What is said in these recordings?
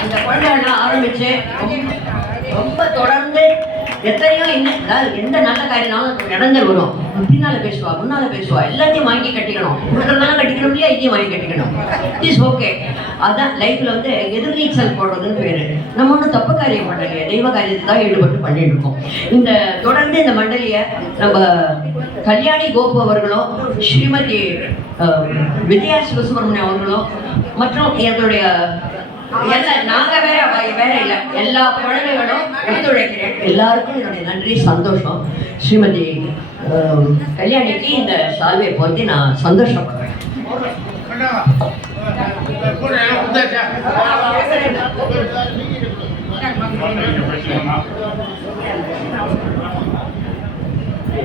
அந்த குழந்தைகள்லாம் ஆரம்பிச்சு ரொம்ப- ரொம்ப தொடர்ந்து எத்தனையோ என்ன அதாவது எந்த நல்ல காரியம்னாலும் இடைஞ்சல் வரும். பின்னால பேசுவா முன்னால பேசுவா எல்லாத்தையும் வாங்கி கட்டிக்கணும். கொடுக்கறதெல்லாம் கட்டிக்கணும் இல்லையா? இதையும் வாங்கி கட்டிக்கணும். இஸ் ஓகே அதான் லைஃப்ல வந்து எதிர்நீச்சல் போடுறதுன்னு பேரு. நம்ம ஒன்றும் தப்பு காரியம் பண்ணலையே. தெய்வ காரியத்தை தான் ஈடுபட்டு பண்ணிட்டு இருக்கோம். இந்த தொடர்ந்து இந்த மண்டலியை நம்ம கல்யாணி கோபு அவர்களும் ஸ்ரீமதி விஜயா சிவசுப்ரமணியம் அவர்களும் மற்றும் எங்களுடைய எல்லாம் நாங்க வேற வேற இல்ல. எல்லா குழந்தைகளும் ஒத்துழைக்கிறேன் எல்லாருக்கும் என்னுடைய நன்றி சந்தோஷம். ஸ்ரீமதி கல்யாணிக்கு இந்த சால்வையை பற்றி நான் சந்தோஷப்படுறேன்.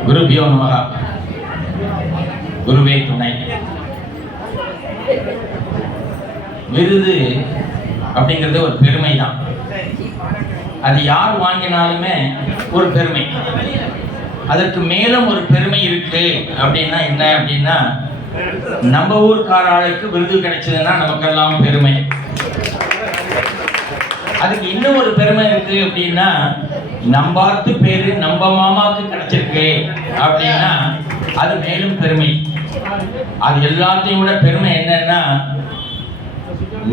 குருபியோ நமக. குருவே துணை. விருது அப்படிங்கிறது ஒரு பெருமை தான் அது யார் வாங்கினாலுமே ஒரு பெருமை. அதற்கு மேலும் ஒரு பெருமை இருக்கு. அப்படின்னா என்ன அப்படின்னா நம்ம ஊர்க்கார ஆளுக்கு விருது கிடைச்சதுன்னா நமக்கெல்லாம் பெருமை. அதுக்கு இன்னும் ஒரு பெருமை இருக்கு அப்படின்னா நம்பாத்து பேரு நம்ம மாமாவுக்கு கிடைச்சிருக்கு அப்படின்னா அது மேலும் பெருமை. அது எல்லாத்தையும் விட பெருமை என்னன்னா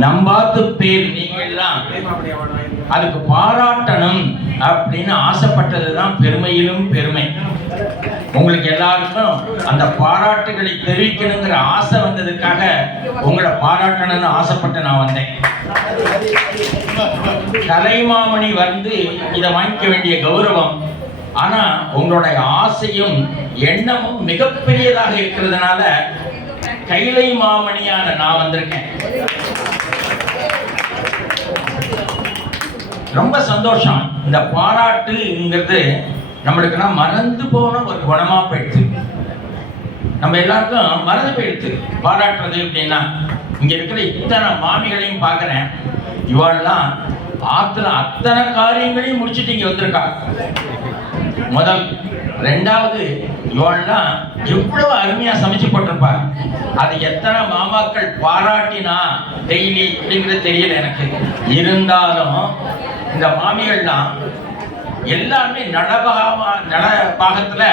நம்பாத்து பேர் நீங்கள்லாம் அதுக்கு பாராட்டணும் அப்படின்னு ஆசைப்பட்டது தான் பெருமையிலும் பெருமை. உங்களுக்கு எல்லாருக்கும் அந்த பாராட்டுகளை தெரிவிக்கணுங்கிற ஆசை வந்ததுக்காக உங்களை பாராட்டணும்னு ஆசைப்பட்டு நான் வந்தேன். கலைமாமணி வந்து இதை வாங்கிக்க வேண்டிய கௌரவம். ஆனா உங்களுடைய ஆசையும் எண்ணமும் மிகப்பெரியதாக இருக்கிறதுனால கைலை மாமணியான நான் வந்திருக்கேன். ரொம்ப சந்தோஷம். இந்த பாராட்டுங்கிறது நம்மளுக்குன்னா மறந்து போன ஒரு குணமா போயிடுச்சு. நம்ம எல்லாருக்கும் மறந்து போயிடுச்சு. பாராட்டுறது அப்படின்னா இங்க இருக்கிற இத்தனை மாமிகளையும் பார்க்கிறேன். இவாள்லாம் ஆத்துல அத்தனை காரியங்களையும் முடிச்சுட்டு இங்க வந்திருக்கா. முதல் ரெண்டாவது இவாள்லாம் எவ்வளவு அருமையா சமைச்சு போட்டிருப்பாரு அது எத்தனை மாமாக்கள் பாராட்டினா டெய்லி அப்படிங்கிறது தெரியல எனக்கு. இருந்தாலும் இந்த மாமிகள்லாம் எல்லாருமே நடபாக நட பாகத்தில்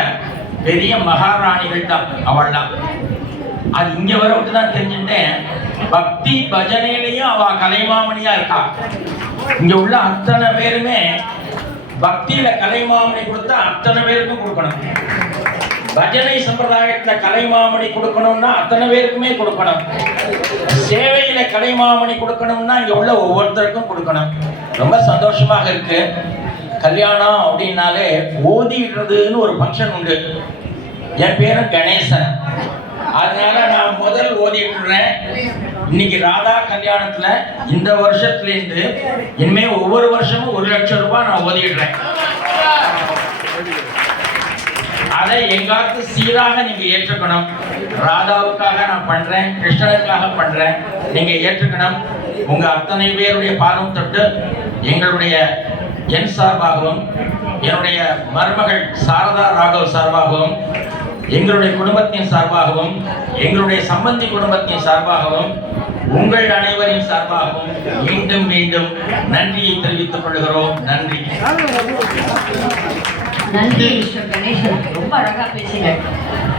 பெரிய மகாராணிகள் தான் அவள்லாம் அது இங்க வரவிட்டு தான் தெரிஞ்சுட்டேன் பக்தி பஜனையிலையும் அவ கலைமாமணியா இருக்கா. இங்க உள்ள அத்தனை பேருமே பக்தியில கலைமாமணி கொடுத்தா அத்தனை பேருக்கும் கொடுக்கணும். பஜனை சம்பிரதாயத்துல கலைமாமணி கொடுக்கணும்னா அத்தனை பேருக்குமே கொடுக்கணும். சேவையில கலைமாமணி கொடுக்கணும்னா இங்க உள்ள ஒவ்வொருத்தருக்கும் கொடுக்கணும். ரொம்ப சந்தோஷமாக இருக்கு. கல்யாணம் அப்படின்னாலே ஓதிடுறதுன்னு ஒரு ஃபங்க்ஷன் உண்டு. என் பேரு கணேசன். அதனால நான் முதல் ஓதிட்டுறேன். இன்னைக்கு ராதா கல்யாணத்துல இந்த வருஷத்துல இருந்து இனிமே ஒவ்வொரு வருஷமும் ஒரு லட்சம் ரூபாய் நான் ஓதிடுறேன். அதை எங்காத்து சீராக நீங்க ஏற்றுக்கணும். ராதாவுக்காக நான் பண்றேன் கிருஷ்ணனுக்காக பண்றேன். நீங்க ஏற்றுக்கணும். உங்க அத்தனை பேருடைய பாதம் தொட்டு எங்களுடைய என் சார்பாகவும் என்னுடைய மருமகள் சாரதா ராகவ் சார்பாகவும் எங்களுடைய குடும்பத்தின் சார்பாகவும் எங்களுடைய சம்பந்தி குடும்பத்தின் சார்பாகவும் உங்கள் அனைவரின் சார்பாகவும் மீண்டும் மீண்டும் நன்றியை தெரிவித்துக் கொள்கிறோம். நன்றி. நன்றி மிஸ்டர் கணேசன் ரொம்ப அழகா பேசிங்க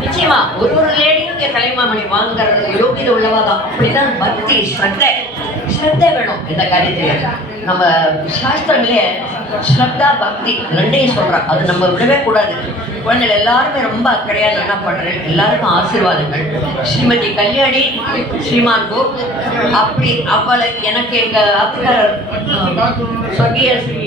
நிச்சயமா ஒரு ஒரு லேடியும் இங்க கலைமாமணி வாங்குறது யோகிதை உள்ளவா தான் அப்படிதான் பக்தி ஸ்ரத்தை ஸ்ரத்தை வேணும் இந்த காரியத்தில். நம்ம சாஸ்திரங்களே ஸ்ரத்தா பக்தி ரெண்டையும் சொல்றோம் அது நம்ம விடவே கூடாது. குழந்தைகள் எல்லாருமே ரொம்ப அக்கறையா என்ன பண்றேன்? எல்லாருக்கும் ஆசீர்வாதங்கள். ஸ்ரீமதி கல்யாணி ஸ்ரீமான் கோ அப்படி அவளை எனக்கு எங்க ஆத்துக்காரர் அஹ், சொர்க்கிய ஸ்ரீ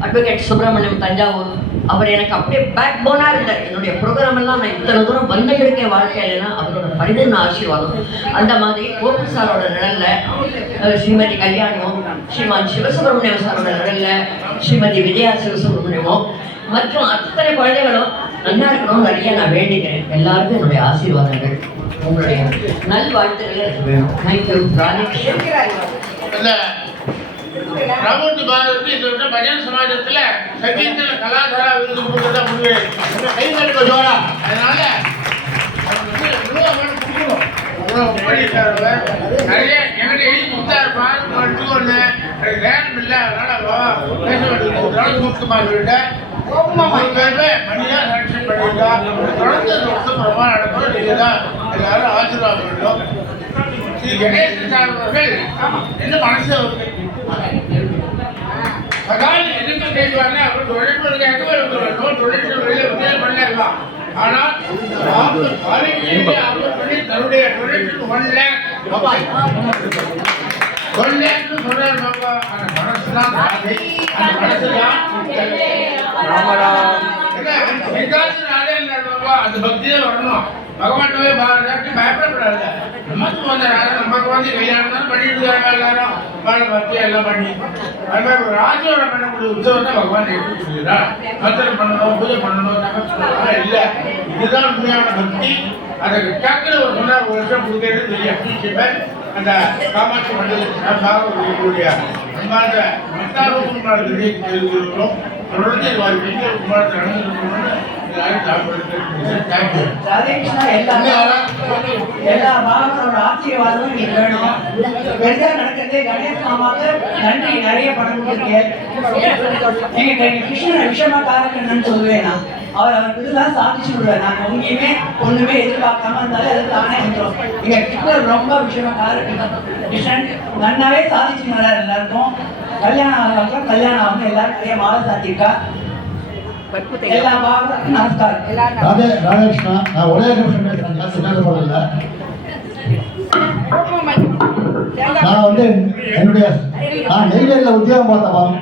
அட்வொகேட் சுப்பிரமணியம் தஞ்சாவூர் அவர் எனக்கு அப்படியே பேக் போனாக இருந்தார். என்னுடைய ப்ரோக்ராம் எல்லாம் நான் இத்தனை தூரம் வந்துருக்கேன் வாழ்க்கையிலனா அவரோட பரிதான ஆசீர்வாதம். அந்த மாதிரி கோபு சாரோட நிழலில் ஸ்ரீமதி கல்யாணம் ஸ்ரீமான் சிவசுப்பிரமணியம் சாரோட நிழலில் ஸ்ரீமதி விஜயா சிவசுப்பிரமணியமும் மற்றும் அத்தனை குழந்தைகளும் நல்லா இருக்கணும்னு நிறைய நான் வேண்டிக்கிறேன். எல்லாருக்கும் என்னுடைய ஆசீர்வாதங்கள். உங்களுடைய நல்வாழ்த்துக்கள் எனக்கு வேணும். தேங்க்யூ இந்த பிரபுத்து பாரதி இந்த வருஷம் பஜன் சமாஜத்துல சங்கீர்த்தன கலாச்சார விருது கொடுத்ததா முடிவு கை கட்டுக்க ஜோரா. அதனால வந்து நிறைய என்கிட்ட எழுதி கொடுத்தாரு. பாருங்க எடுத்துக்கொண்டு எனக்கு நேரம் இல்லை அதனால பேச வேண்டியது கூப்பிட்டு மாறிவிட்டேன் மூணு தொடர்ந்து வருஷம் நடக்கும் தான் எல்லாரும் ஆசீர்வாதம் வேண்டும். ஸ்ரீ கணேசன் சார் அவர்கள் என்ன மனசு சகால் கேட்குவாங்க அவர் தொழில்நுட்பம் எங்க வரணும் தொழில்நுட்பம் வெளியே உதவி பண்ணிடலாம் ஆனால் அவர் காலேஜிலே அவர் பண்ணி தன்னுடைய தொழில்நுட்பம் ஒன் லேக் ஒன் லேக்னு சொல்றாரு பாப்பா அந்த மனசு தான் காது அந்த மனசு தான் எங்காச்சும் நாளே இல்லை பாப்பா அந்த பக்தியே வரணும். பகவான்வே பாரதி பயப்படக்கூடாது. நமக்கு வந்த நமக்கு வந்து கல்யாணம் பண்ணிட்டு இருக்காங்க எல்லாரும். வாழை பக்தி எல்லாம் பண்ணி. அது மாதிரி ஒரு ராஜோட பண்ணக்கூடிய உற்சவத்தை பகவான் எடுத்து சொல்லிடுறான் கத்தனை பண்ணணும் பூஜை பண்ணணும் நமஸ்காரம் இல்லை. இதுதான் உண்மையான பக்தி. அதை டக்குனு ஒரு சொன்னார் ஒரு வருஷம் கொடுக்கிறது தெரியும். அப்படின்னு அந்த காமாட்சி மண்டலத்தினுடைய அன்பார்ந்த மத்தாரூபம் தெரிவிக்கிறோம் தொடர்ந்து வாழ்க்கை குமாரத்தை நடந்திருக்கணும்னு எல்லா பாகவனோட ஆசீர்வாதமும் நீ வேணும். பெருசா நடக்கிறதே கணேஷ் மாமாக்கு நன்றி. நிறைய படம் கொடுத்துருக்கேன் நீங்க கிருஷ்ணனை விஷமா சொல்லுவேன் நான். அவர் அவர் இதுதான் சாதிச்சு விடுவார். நாங்க உங்கேயுமே ஒண்ணுமே எதிர்பார்க்காம இருந்தாலும் அது தானே வந்துடும் எங்க கிருஷ்ணர் ரொம்ப விஷயமா காரக்கண்ணன் கிருஷ்ணன் நன்னாவே சாதிச்சு வர்றாரு எல்லாருக்கும். கல்யாணம் ஆகிறப்ப கல்யாணம் ஆகும் எல்லாரும் நிறைய மாலை நமஸ்காரம் ராதே ராதாகிருஷ்ணா நான் ஒரே நிமிஷம் பேசுறேன். பேச போறதில்ல நான் வந்து என்னுடைய நான் நெய்வேலியில் உத்தியோகம்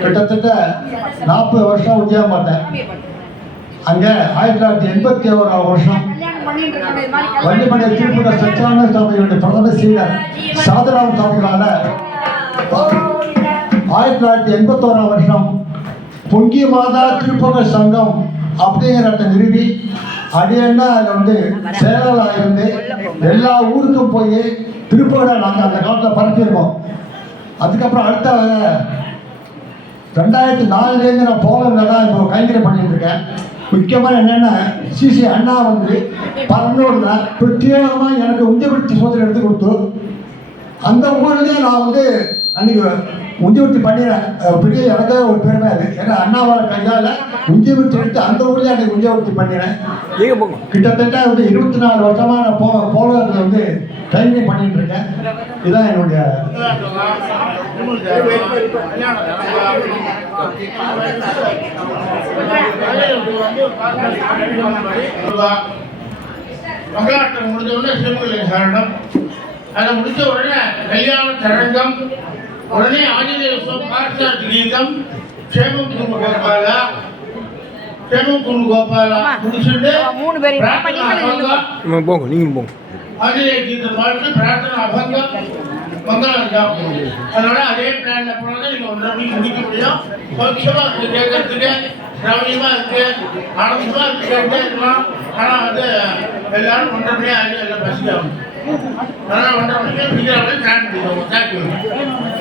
கிட்டத்தட்ட நாற்பது வருஷம் உத்தியோகம் பார்த்தேன். அங்கே ஆயிரத்தி தொள்ளாயிரத்தி எண்பத்தி ஓராம் வருஷம் வண்டிமனை திருப்பூர் சச்சிதானந்த சுவாமியுடைய பிரதம சீடர் சாதராம் சுவாமிகளால ஆயிரத்தி தொள்ளாயிரத்தி எண்பத்தோராம் வருஷம் பொங்கி மாதா திருப்பக சங்கம் அப்படிங்கிறத நிறுவி அடியன்னா அதில் வந்து செயலாளராக இருந்து எல்லா ஊருக்கும் போய் திருப்பகடை நாங்கள் அந்த காலத்தில் பரப்பியிருக்கோம். அதுக்கப்புறம் அடுத்த ரெண்டாயிரத்தி நாலுலேருந்து நான் போகல தான் இப்போ கைங்கரியம் பண்ணிட்டு இருக்கேன். முக்கியமாக என்னென்னா சிசி அண்ணா வந்து பரந்தூரில் பிரத்யேகமாக எனக்கு உண்டியபுரத்தி சோதனை எடுத்து கொடுத்து அந்த ஊர்லேயே நான் வந்து அன்னைக்கு பண்ணினேன் அஹ் பெரிய எனக்கே ஒரு பெருமை அது. ஏன்னா அண்ணாவோட கையால் உண்டியபுரத்தி எடுத்து அந்த ஊர்லேயே அன்னைக்கு உண்டியபுரத்தி பண்ணினேன். கிட்டத்தட்ட வந்து இருபத்தி நாலு வருஷமா நான் போ போலகத்தில் வந்து ட்ரைனிங் பண்ணிட்டு இருக்கேன். இதுதான் என்னுடைய மங்களாட்டம் முடிஞ்ச உடனே சிறுமுகை சரணம் அதை முடிச்ச உடனே கல்யாண தரங்கம் உடனே ஆஞ்சநேய பார்த்தாட்டு கீதம் க்ஷேமம் குரு கோபாலா? க்ஷேமம் குரு கோபாலா? முடிச்சுட்டு மூணு அபங்கம். போங்க. நீங்களும் போங்க. ஆஞ்சநேய கீதம் பாட்டு பிரார்த்தனா அபங்கம். மங்களம் தான் அதனால அதே பிளான்ல போனா நீங்க ஒன்றரை மணிக்கு முடிக்க முடியும். பட்சமா இருக்கு கேட்கறதுக்கு. ரவணியமா இருக்கு ஆனந்தமா இருக்கு கேட்டே இருக்கலாம் ஆனா வந்து எல்லாரும் ஒன்றரை மணி ஆகி எல்லாம் பசியாகும் அதனால ஒன்றரை மணிக்கு முடிக்கிற மாதிரி பிளான் பண்ணிக்கோங்க தேங்க்யூ